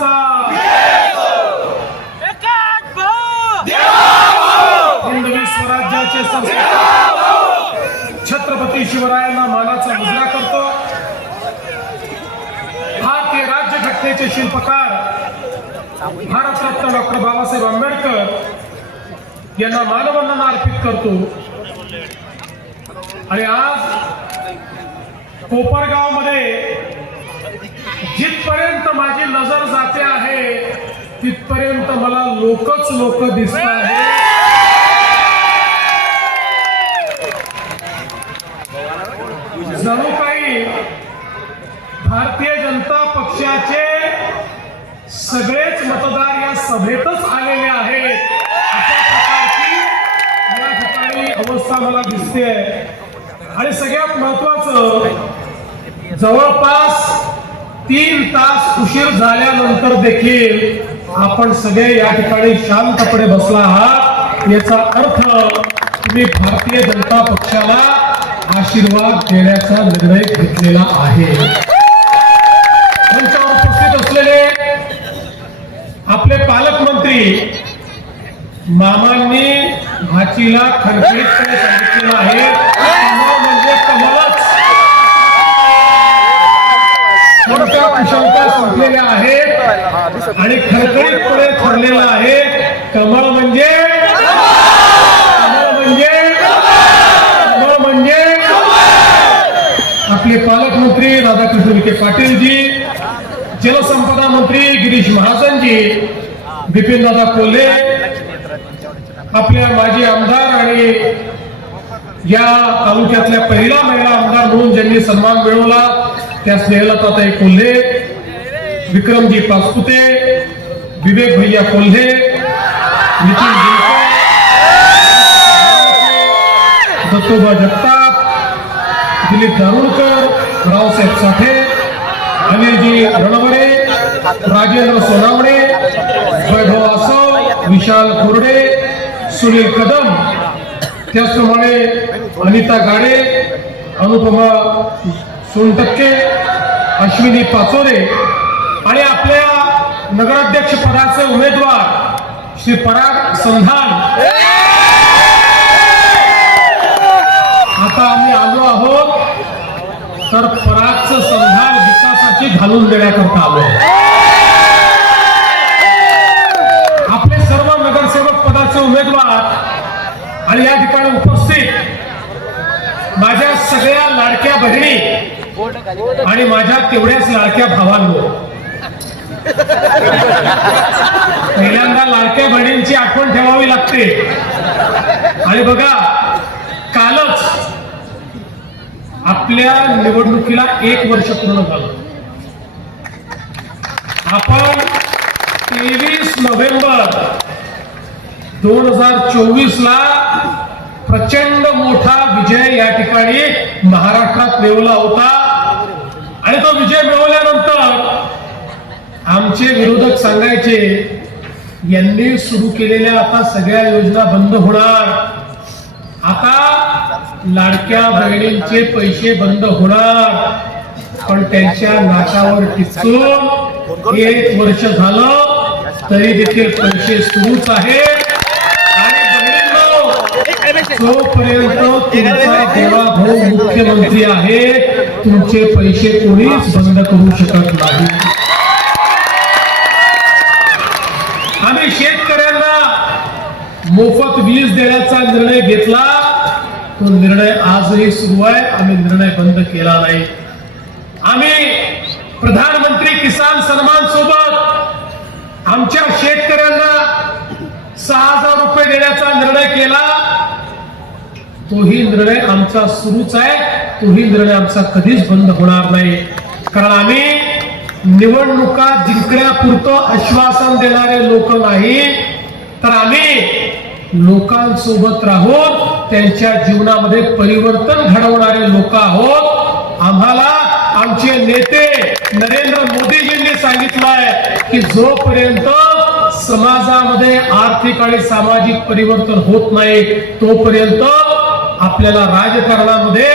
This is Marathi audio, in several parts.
महाराजांचा हिंदवी स्वराज्याचे संस्थापक छत्रपती शिवरायांना मानाचा मुजरा करतो। भारतीय राज्यघटनेचे शिल्पकार भारतरत्न डॉक्टर बाबासाहेब आंबेडकर यांना मानवंदना अर्पित करतो। आणि आज कोपरगाव मध्ये जिथपर्यंत माझी नजर जाते आहे तिथपर्यंत मला लोकच लोक दिसत आहेत। जणू काही भारतीय जनता पक्षाचे सगळेच मतदार या सभेतच आलेले आहेत अशा प्रकारची या ठिकाणी अवस्था मला दिसते। आणि सगळ्यात महत्वाचं, जवळपास 3 तास उशीर झाल्यानंतर देखील आपण सगळे या ठिकाणी शांतपणे बसला आहात। याचा अर्थ तुम्ही भारतीय जनता पक्षाला आशीर्वाद देण्याचा निर्णय घेतलेला आहे। मंचावर उपस्थित असलेले आपले पालकमंत्री मामांनी भाचीला खणखणीतपणे सांगितलेलं आहे, कमळ म्हणजे कमळच। कोणत्या कुशलता संपलेल्या आहेत आणि खणखणीतपणे ठरलेलं आहे, कमळ म्हणजे आपले पालकमंत्री राधाकृष्ण विखे पाटीलजी, जलसंपदा मंत्री गिरीश महाजनजी, बिपिनदादा कोल्हे, आपल्या माजी आमदार आणि या तालुक्यातल्या पहिला महिला आमदार म्हणून ज्यांनी सन्मान मिळवला त्या स्नेहलताताई कोल्हे, विक्रमजी पाचपुते, विवेक भैया कोल्हे, नितीन गिरकर, दत्तोबा जगताप, दिलीप दारुणकर, रावसाहेब साठे, अनिलजी रणवरे, राजेंद्र सोनावणे, वैभव आसव, विशाल कोरडे, सुनील कदम, त्याचप्रमाणे अनिता गाडे, अनुपमा सोनटक्के, अश्विनी पाचोरे आणि आपल्या नगराध्यक्ष पदाचे उमेदवार श्री पराग संधान। आता आम्ही आलो आहोत तर परागचं संधान विकासाची घालून देण्याकरता आलो। आपले सर्व नगरसेवक पदाचे उमेदवार आणि या ठिकाणी उपस्थित माझ्या सगळ्या लाडक्या बहिणी आणि माझ्या तेवढ्याच लाडक्या भावांनो, पहिल्यांदा लाडक्या बहिणींची आठवण ठेवावी लागते। आणि बघा, कालच आपल्या निवडणुकीला 1 वर्ष पूर्ण झालं। आपण 23 नोव्हेंबर 2024 ला प्रचंड मोठा विजय या ठिकाणी महाराष्ट्रात मिळवला होता। आणि तो विजय मिळवल्यानंतर आमचे विरोधक सांगायचे, यांनी सुरू केलेल्या आता सगळ्या योजना बंद होणार, आता लाडक्या बहिणींचे पैसे बंद होणार। पण त्यांच्या नाकावर टिचून 1 वर्ष झालं तरी देखील पैसे सुरूच आहेत। आणि बहिणींनो, जोपर्यंत तुमचा देवाभाऊ मुख्यमंत्री आहे तुमचे पैसे कोणीच बंद करू शकत नाही। आम्ही शेतकऱ्यांना मोफत वीज देण्याचा निर्णय घेतला, तो निर्णय आजही सुरू आहे, आम्ही निर्णय बंद केला नाही। आम्ही प्रधानमंत्री किसान सन्मान सोबत आमच्या शेतकऱ्यांना 6,000 रुपये देण्याचा निर्णय केला, तोही निर्णय आमचा सुरूच आहे, तोही निर्णय आमचा कधीच बंद होणार नाही। कारण आम्ही निवडणुका जिंकण्यापुरतं आश्वासन देणारे लोक नाही, तर आम्ही लोकांसोबत राहून त्यांच्या जीवनामध्ये परिवर्तन घडवणारे लोक आहोत। आम्हाला आमचे नेते नरेंद्र मोदीजींनी सांगितलंय की जोपर्यंत समाजामध्ये आर्थिक आणि सामाजिक परिवर्तन होत नाही तोपर्यंत आपल्याला राजकारणामध्ये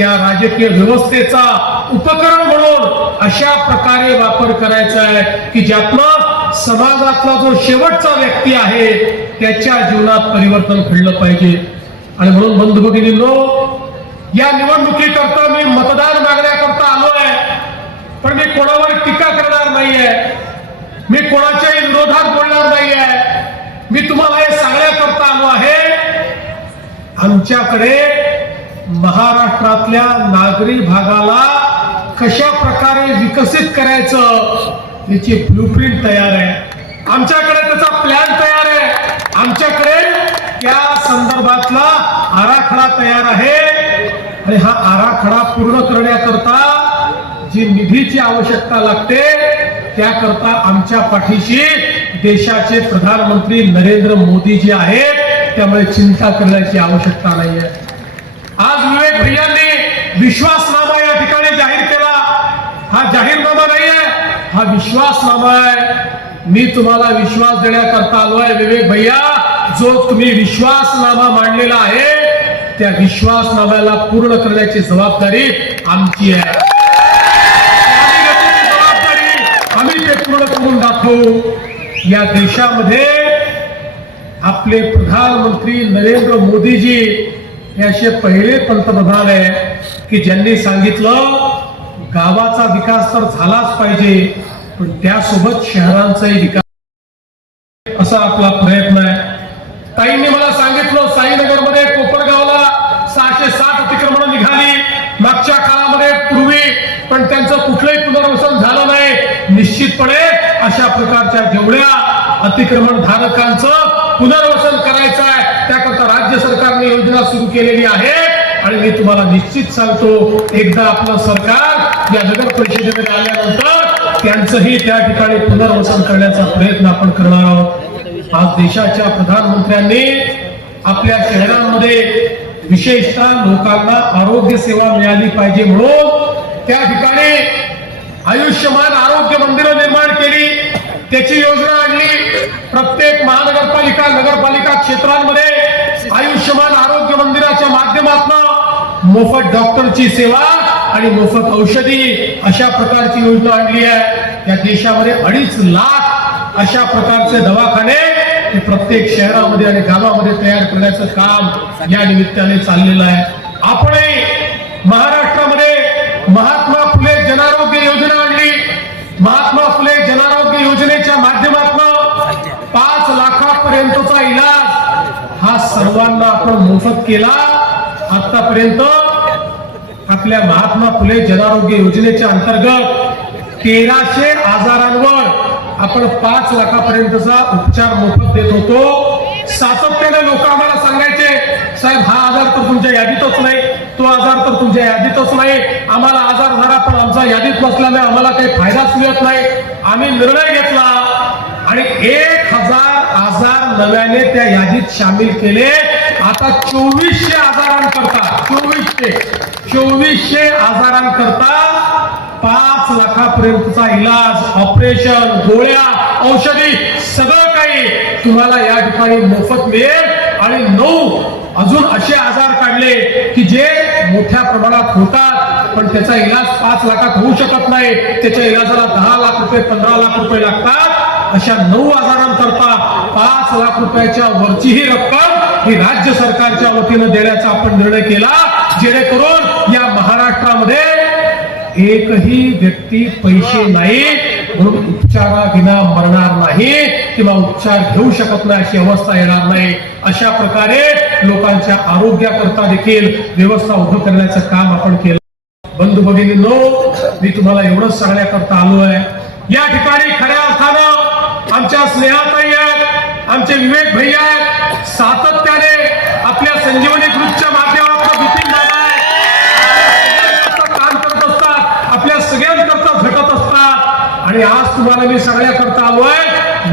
या राजकीय व्यवस्थेचा उपकरण म्हणून करून अशा प्रकारे वापर करायचा आहे की ज्यातनं समाजातला जो शेवटचा व्यक्ती आहे त्याच्या जीवनात परिवर्तन घडलं पाहिजे. आणि म्हणून बंधू भगिनींनो, या निवडणुकीकरता मी मतदान मागण्याकरता आलोय, पण मी कोणावर टीका करणार नाहीये, मी कोणाच्याही विरोधात बोलणार नाहीये. मी तुम्हाला हे सांगण्याकरता आलो आहे, आमच्याकडे महाराष्ट्रातल्या नागरी भागाला कशा प्रकारे विकसित करायचं याची ब्लूप्रिंट तयार आहे, आमच्याकडे त्याचा प्लॅन तयार आहे, आमच्याकडे त्या संदर्भातला आराखडा तयार आहे. आणि हा आराखडा पूर्ण करण्याकरता जी निधीची आवश्यकता लागते त्याकरता आमच्या पाठीशी देशाचे प्रधानमंत्री नरेंद्र मोदी जी आहेत, त्यामुळे चिंता करण्याची आवश्यकता नाहीये. आज विवेक भैयांनी विश्वासनामा या ठिकाणी जाहीर केला. हा जाहीरनामा नाहीये, हा विश्वासनामा आहे. मी तुम्हाला विश्वास देण्याकरता आलोय विवेक भैया, जो तुम्ही विश्वासनामा मांडलेला आहे त्या विश्वासनाम्याला पूर्ण करण्याची जबाबदारी आमची आहे. आम्ही ते पूर्ण करून दाखवू. या देशामध्ये आपले प्रधानमंत्री नरेंद्र मोदीजी हे असे पहिले पंतप्रधान आहे की ज्यांनी सांगितलं गावाचा विकास तर झालाच पाहिजे, पण त्यासोबत शहरांचाही विकास असा आपला प्रयत्न आहे. ताईंनी मला सांगितलं साईनगरमध्ये कोपरगावला 660 अतिक्रमण निघाली मागच्या काळामध्ये पूर्वी, पण त्यांचं कुठलंही पुनर्वसन झालं नाही. निश्चितपणे अशा प्रकारच्या जेवढ्या अतिक्रमण धारकांचं पुनर्वसन करायचं आहे त्याकरता राज्य सरकारने योजना सुरू केलेली आहे. आणि मी तुम्हाला निश्चित सांगतो, एकदा आपलं सरकार या नगर परिषदेमध्ये आल्यानंतर त्यांचंही त्या ठिकाणी पुनर्वसन करण्याचा प्रयत्न आपण करणार आहोत. आज देशाच्या प्रधानमंत्र्यांनी आपल्या शहरांमध्ये विशेषतः लोकांना आरोग्य सेवा मिळाली पाहिजे म्हणून त्या ठिकाणी आयुष्यमान आरोग्य मंदिरं निर्माण केली, त्याची योजना आणली. प्रत्येक महानगरपालिका नगरपालिका क्षेत्रांमध्ये आयुष्यमान आरोग्य मंदिराच्या माध्यमातून मोफत डॉक्टरची सेवा आणि मोफत औषधी अशा प्रकारची योजना आणली आहे. या देशामध्ये 2.5 लाख अशा प्रकारचे दवाखाने प्रत्येक शहरामध्ये आणि गावामध्ये तयार करण्याचं काम या निमित्ताने चाललेलं आहे. आपणही महाराष्ट्रामध्ये महात्मा फुले जनारोग्य योजना आणली. महात्मा फुले जनारोग्य योजनेच्या माध्यमातून 5 लाखापर्यंतचा इलाज हा सर्वांना आपण मोफत केला. आतापर्यंत आपल्या महात्मा फुले जनारोग्य योजनेच्या अंतर्गत 1300 आजारांवर आपण 5 लाखापर्यंतचा उपचार मोफत देत होतो. सातत्याने लोक आम्हाला सांगायचे, साहेब हा आजार तर तुमच्या यादीतच नाही, तो आजार तर तुमच्या यादीतच नाही, आम्हाला आजार झाला पण आमचा यादीत नसल्याने आम्हाला काही फायदाच मिळत नाही. आम्ही निर्णय घेतला आणि 1000 आजार नव्याने त्या यादीत सामील केले. आता 2400 आजारांकरता 2400 आजारांकरता 5 लाखापर्यंतचा इलाज, ऑपरेशन, गोळ्या, औषधी सगळं काही तुम्हाला या ठिकाणी मोफत मिळेल. आणि 9 अजून असे आजार काढले की जे मोठ्या प्रमाणात होतात पण त्याचा इलाज 5 लाखात होऊ शकत नाही, त्याच्या इलाजाला 10 लाख रुपये 15 लाख रुपये लागतात. अशा 9 आजारांकरता 5 लाख रुपयाच्या वरचीही रक्कम ही राज्य सरकारच्या वतीनं देण्याचा आपण निर्णय केला, जेणेकरून या महाराष्ट्रामध्ये एकही व्यक्ती पैसे नाही म्हणून उपचाराविना मरणार नाही किंवा उपचार घेऊ शकत नाही अशी अवस्था येणार नाही. अशा प्रकारे लोकांच्या आरोग्याकरता देखील व्यवस्था उभं करण्याचं काम आपण केलं. बंधू भगिनींनो, मी तुम्हाला एवढंच सांगण्याकरता आलो आहे. या ठिकाणी खऱ्या अर्थानं आमच्या स्नेहाताई आहेत, आमचे विवेक भैया आहेत, सातत्याने आपल्या संजीवनी ग्रुपच्या माध्यमातून बिपिन दादा काम करत असतात, आपल्या सगळ्यांकरता झटत असतात. आणि आज तुम्हाला मी सांगण्याकरता आलोय,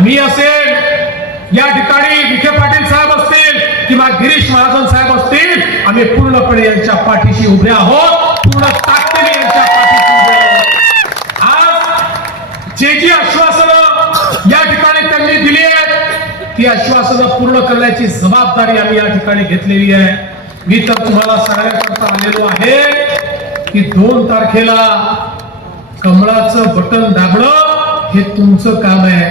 मी असेल, या ठिकाणी विखे पाटील साहेब असतील किंवा गिरीश महाजन साहेब असतील, आम्ही पूर्णपणे यांच्या पाठीशी उभे आहोत, पूर्ण ताकदीने यांच्या पाठीशी उभे आहोत. आज जी आश्वासनं या ठिकाणी त्यांनी दिली आहेत ती आश्वासनं पूर्ण करण्याची जबाबदारी आम्ही या ठिकाणी घेतलेली आहे. मी तर तुम्हाला सांगण्याकरता आलेलो आहे की 2 तारखेला कमळाचं बटन दाबणं हे तुमचं काम आहे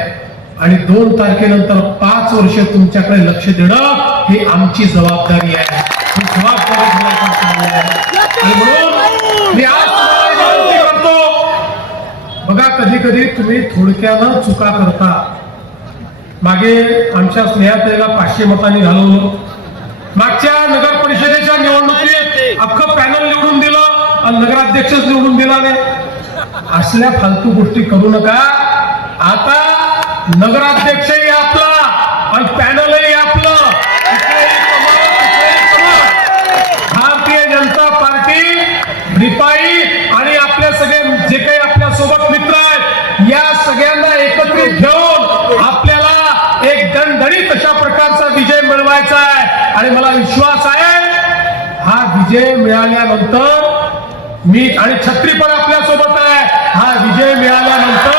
आणि 2 तारखेनंतर 5 वर्ष तुमच्याकडे लक्ष देणं ही आमची जबाबदारी आहे. ही जबाबदारी घेण्याचं काम आहे. आणि म्हणून मी आज तुम्हाला विनंती करतो, बघा कधी कधी तुम्ही थोडक्यानं चुका करता. मागे आमच्या स्नेहाताईला 500 मतांनी घालवलं. मागच्या नगर परिषदेच्या निवडणुकीत अख्खं पॅनल निवडून दिलं आणि नगराध्यक्षच निवडून दिला नाही. असल्या फालतू गोष्टी करू नका. आता नगराध्यक्षही आपला आणि पॅनलही आपलं. भारतीय जनता पार्टी, रिपाई आणि आपले सगळे जे काही आपल्या सोबत मित्र आहेत या सगळ्यांना एकत्रित घेऊन आपल्याला एक दणदणीत अशा प्रकारचा विजय मिळवायचा आहे. आणि मला विश्वास आहे हा विजय मिळाल्यानंतर मी आणि छत्री पण आपल्या सोबत आहे. हा विजय मिळाल्यानंतर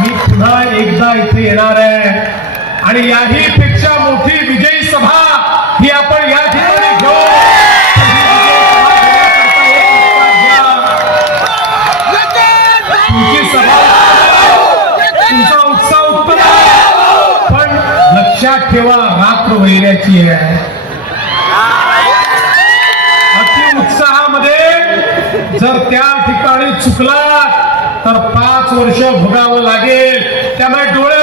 मी पुन्हा एकदा इथे येणार आहे आणि याही पेक्षा मोठी विजयी सभा ही आपण या ठिकाणी घेऊ. तुमची सभा, तुमचा उत्साह उत्तम आहे, पण लक्षात ठेवा रात्र वैऱ्याची आहे. अति उत्साहामध्ये जर त्या ठिकाणी चुकला तर 5 वर्ष भोगावं लागेल. त्यामुळे डोळे